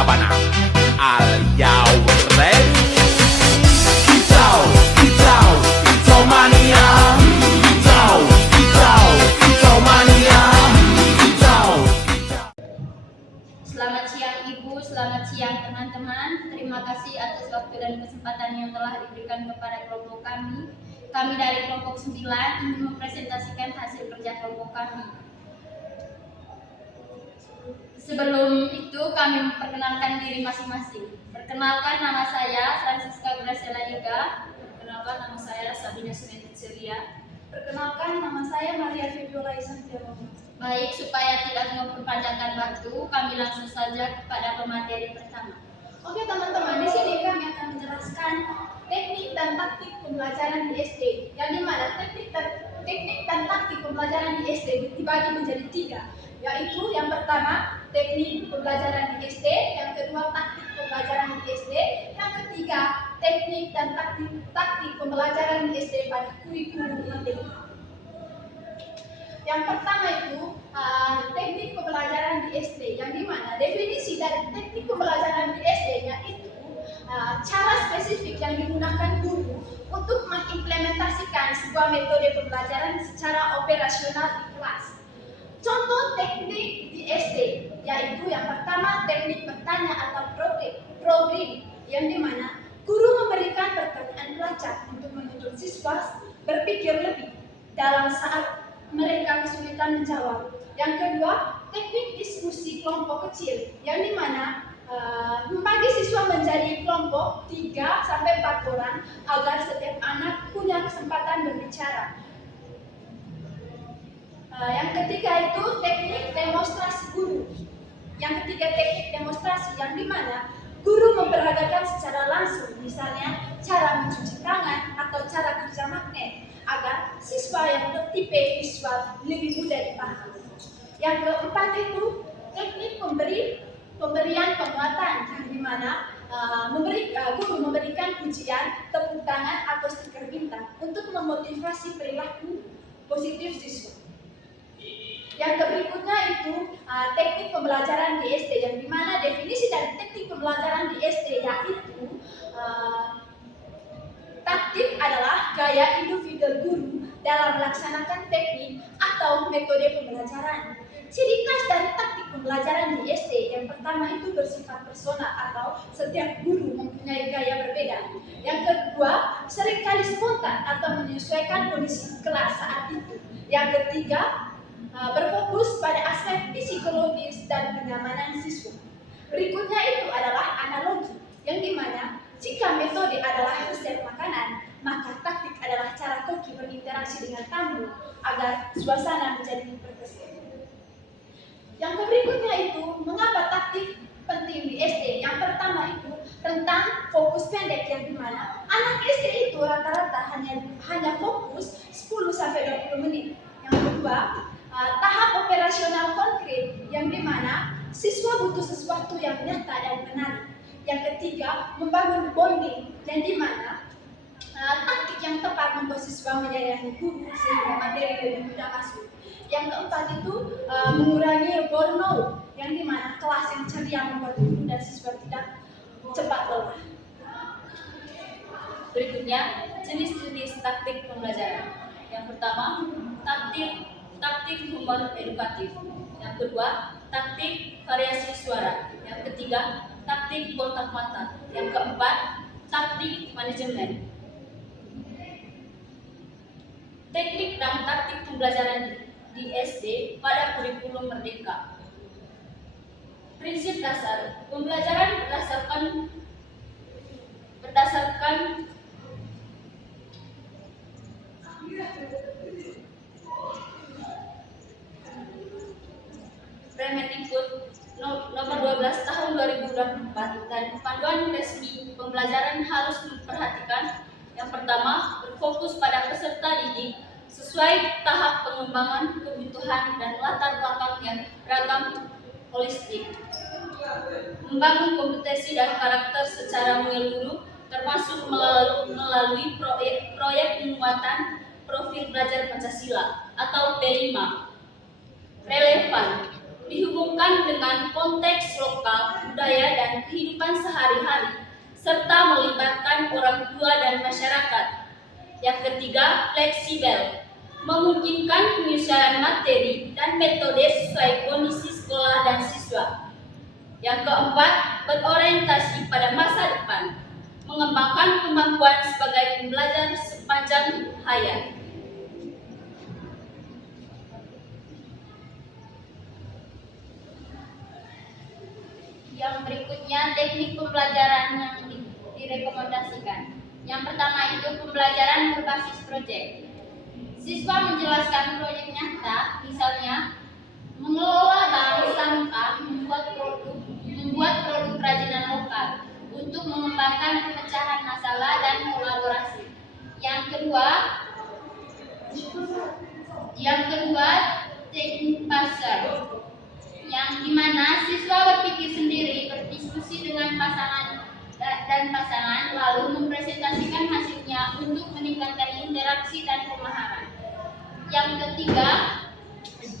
Sabana. Are you ready? Kicau, kicau, kicau mania. Kicau, kicau, kicau mania. Kicau, kicau. Selamat siang Ibu, selamat siang teman-teman. Terima kasih atas waktu dan kesempatan yang telah diberikan kepada kelompok kami. Kami dari kelompok 9 ingin mempresentasikan hasil kerja kelompok kami. Sebelum itu kami memperkenalkan diri masing-masing. Perkenalkan, nama saya Francisca Graciela Ega. Perkenalkan, nama saya Sabina Sunetin Celia. Perkenalkan, nama saya Maria Fibiola Isantiano. Baik, supaya tidak memperpanjangkan waktu, kami langsung saja kepada pemateri pertama. Oke teman-teman, di sini kami akan menjelaskan teknik dan taktik pembelajaran di SD. Yang dimana teknik dan taktik pembelajaran di SD dibagi menjadi 3, yaitu yang pertama teknik pembelajaran di SD, yang kedua taktik pembelajaran di SD, yang ketiga teknik dan taktik pembelajaran di SD pada kurikulum merdeka. Yang pertama itu teknik pembelajaran di SD, yang dimana definisi dari teknik pembelajaran di SD yaitu cara spesifik yang digunakan guru untuk mengimplementasikan sebuah metode pembelajaran secara operasional di kelas. Contoh teknik di SD yaitu yang pertama teknik bertanya atau probing, yang dimana guru memberikan pertanyaan pelacak untuk menuntut siswa berpikir lebih dalam saat mereka kesulitan menjawab. Yang kedua, teknik diskusi kelompok kecil, yang dimana membagi siswa menjadi kelompok 3-4 orang agar setiap anak punya kesempatan berbicara. Yang ketiga itu teknik demonstrasi guru. Yang ketiga teknik demonstrasi, yang dimana guru memperagakan secara langsung, misalnya cara mencuci tangan atau cara kerja magnet, agar siswa yang bertipe visual lebih mudah dipahami. Yang keempat itu teknik pemberian penguatan, yang dimana guru memberikan pujian, tepuk tangan atau stiker bintang untuk memotivasi perilaku positif siswa. Yang berikutnya itu teknik pembelajaran di SD, yang dimana definisi dari teknik pembelajaran di SD yaitu taktik adalah gaya individu guru dalam melaksanakan teknik atau metode pembelajaran. Ciri khas dari taktik pembelajaran di SD yang pertama itu bersifat personal atau setiap guru mempunyai gaya berbeda. Yang kedua, seringkali spontan atau menyesuaikan kondisi kelas saat itu. Yang ketiga, berfokus pada aspek psikologis dan kenyamanan siswa. Berikutnya itu adalah analogi, yang dimana jika metode adalah resep makanan, maka taktik adalah cara koki berinteraksi dengan tamu agar suasana menjadi berkesan. Yang berikutnya itu, mengapa taktik penting di SD? Yang pertama itu tentang fokus pendek, yang dimana anak SD itu rata-rata hanya fokus 10-20 menit. Yang kedua, tahap operasional konkret, yang dimana siswa butuh sesuatu yang nyata dan menarik. Yang ketiga, membangun bonding, yang dimana taktik yang tepat membuat siswa menyayangi guru sehingga materi lebih mudah masuk. Yang keempat itu mengurangi burnout, yang dimana kelas yang ceria membuat guru dan siswa tidak cepat lelah. Berikutnya, jenis-jenis taktik pembelajaran. Yang pertama, taktik humor edukatif. Yang kedua, taktik variasi suara. Yang ketiga, taktik kontak mata. Yang keempat, taktik manajemen. Teknik dan taktik pembelajaran di SD pada kurikulum merdeka. Prinsip dasar pembelajaran berdasarkan Permendikbud nomor 12 tahun 2024 dan panduan resmi pembelajaran harus memperhatikan yang pertama, berfokus pada peserta didik sesuai tahap pengembangan kebutuhan dan latar belakang yang beragam holistik. Membangun kompetensi dan karakter secara menyeluruh termasuk melalui proyek penguatan profil belajar Pancasila atau P5. Relevan dihubungkan dengan konteks lokal, budaya, dan kehidupan sehari-hari, serta melibatkan orang tua dan masyarakat. Yang ketiga, fleksibel, memungkinkan penyesuaian materi dan metode sesuai kondisi sekolah dan siswa. Yang keempat, berorientasi pada masa depan, mengembangkan kemampuan sebagai pembelajar sepanjang hayat. Yang berikutnya, teknik pembelajaran yang direkomendasikan. Yang pertama itu pembelajaran berbasis proyek. Siswa menjelaskan proyek nyata, misalnya mengelola bank sampah, membuat produk kerajinan lokal untuk mengembangkan pemecahan masalah dan kolaborasi. Yang kedua, teknik pasar, yang dimana siswa berpikir sendiri, berdiskusi dengan pasangan, lalu mempresentasikan hasilnya untuk meningkatkan interaksi dan pemahaman. Yang ketiga,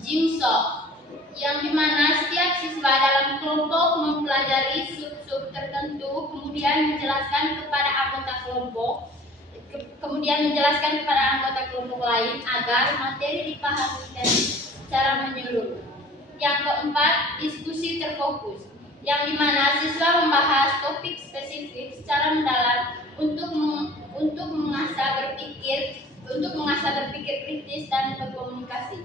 jigsaw, yang dimana setiap siswa dalam kelompok mempelajari sub-sub tertentu, kemudian menjelaskan kepada anggota kelompok lain agar materi dipahami dan secara menyeluruh. Yang keempat, diskusi terfokus, yang dimana siswa membahas topik spesifik secara mendalam untuk mengasah berpikir kritis dan berkomunikasi.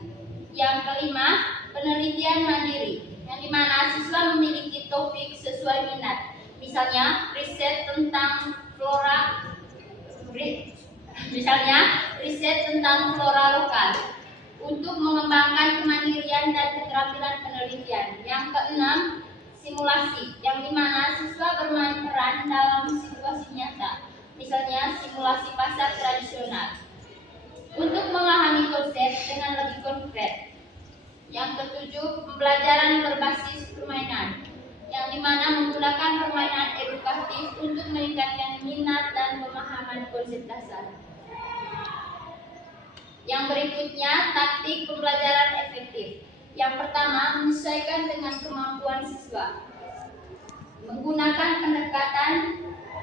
Yang kelima, penelitian mandiri, yang dimana siswa memiliki topik sesuai minat, misalnya riset tentang flora lokal, untuk mengembangkan kemandirian dan keterampilan penelitian. Yang keenam, simulasi, yang dimana siswa bermain peran dalam situasi nyata, misalnya simulasi pasar tradisional, untuk memahami konsep dengan lebih konkret. Yang ketujuh, pembelajaran berbasis permainan, yang dimana menggunakan permainan edukatif untuk meningkatkan minat dan pemahaman konsep dasar. Yang berikutnya, taktik pembelajaran efektif. Yang pertama, menyesuaikan dengan kemampuan siswa, menggunakan pendekatan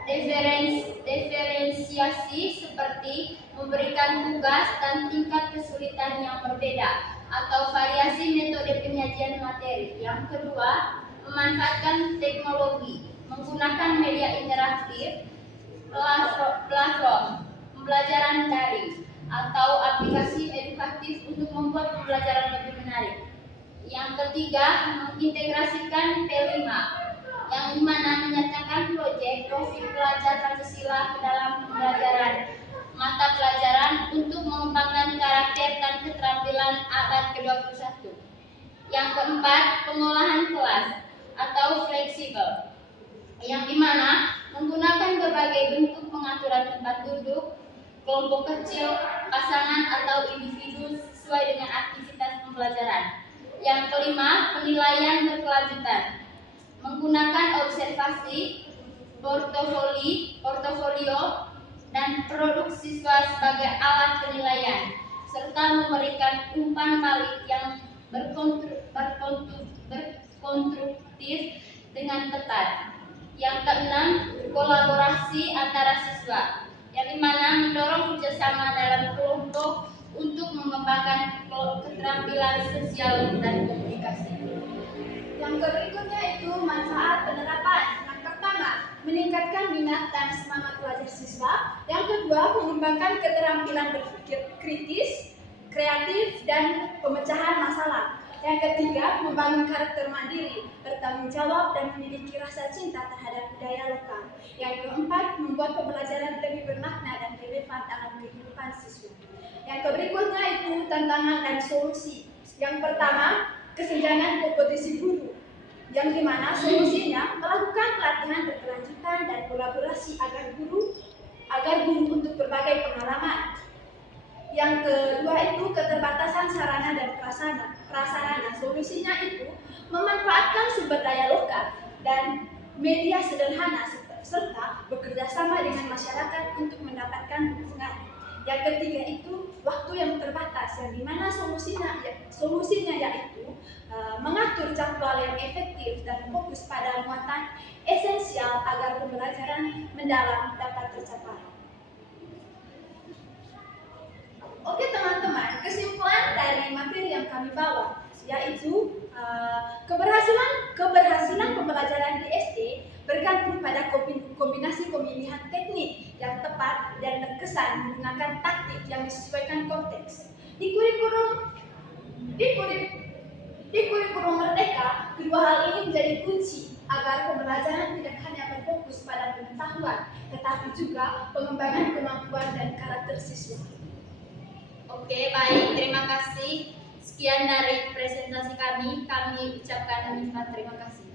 diferensiasi seperti memberikan tugas dan tingkat kesulitan yang berbeda atau variasi metode penyajian materi. Yang kedua, memanfaatkan teknologi, menggunakan media interaktif, platform pembelajaran daring, atau aplikasi edukatif untuk membuat pembelajaran lebih menarik. Yang ketiga, mengintegrasikan P5, yang dimana menyatakan proyek profil pelajar Pancasila ke dalam pembelajaran mata pelajaran untuk mengembangkan karakter dan keterampilan abad ke-21. Yang keempat, pengolahan kelas atau fleksibel, yang dimana menggunakan berbagai bentuk pengaturan tempat duduk, kelompok kecil, pasangan atau individu sesuai dengan aktivitas pembelajaran. Yang kelima, penilaian berkelanjutan, menggunakan observasi, portofolio, dan produk siswa sebagai alat penilaian, serta memberikan umpan balik yang berkonstruktif dengan tepat. Yang keenam, kolaborasi antara siswa, yang dimana mendorong kerjasama dalam kelompok untuk mengembangkan keterampilan sosial dan komunikasi. Yang berikutnya itu manfaat penerapan. Yang pertama, meningkatkan minat dan semangat belajar siswa. Yang kedua, mengembangkan keterampilan berpikir kritis, kreatif, dan pemecahan masalah. Yang ketiga, membangun karakter mandiri, bertanggung jawab, dan memiliki rasa cinta terhadap budaya lokal. Yang keempat, membuat pembelajaran lebih bermakna dan relevan dalam kehidupan siswa. Yang berikutnya itu tantangan dan solusi. Yang pertama, kesenjangan kompetisi guru, yang dimana solusinya melakukan pelatihan berkelanjutan dan kolaborasi agar guru untuk berbagai pengalaman. Yang kedua itu keterbatasan sarana dan prasarana. Solusinya itu memanfaatkan sumber daya lokal dan media sederhana serta bekerja sama dengan masyarakat untuk mendapatkan dukungan. Yang ketiga itu waktu yang terbatas, yang dimana solusinya yaitu mengatur jadwal yang efektif dan fokus pada muatan esensial agar pembelajaran mendalam dapat tercapai. Oke teman-teman, kesimpulan dari materi yang kami bawa yaitu keberhasilan pembelajaran di SD bergantung pada kombinasi pemilihan teknik yang tepat dan terkesan menggunakan taktik yang disesuaikan konteks. Di kurikulum Merdeka, kedua hal ini menjadi kunci agar pembelajaran tidak hanya berfokus pada pengetahuan, tetapi juga pengembangan kemampuan dan karakter siswa. Oke, baik, terima kasih. Sekian dari presentasi kami ucapkan terima kasih.